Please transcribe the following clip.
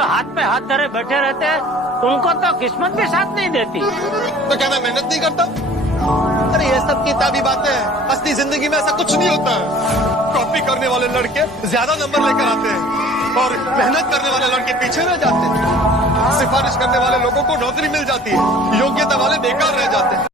जो हाथ पे हाथ धरे बैठे रहते हैं उनको तो किस्मत भी साथ नहीं देती। तो क्या मैं मेहनत नहीं करता? अरे ये सब किताबी बातें हैं, असली जिंदगी में ऐसा कुछ नहीं होता है। कॉपी करने वाले लड़के ज्यादा नंबर लेकर आते हैं और मेहनत करने वाले लड़के पीछे रह जाते हैं। सिफारिश करने वाले लोगों को नौकरी मिल जाती है, योग्यता वाले बेकार रह जाते हैं।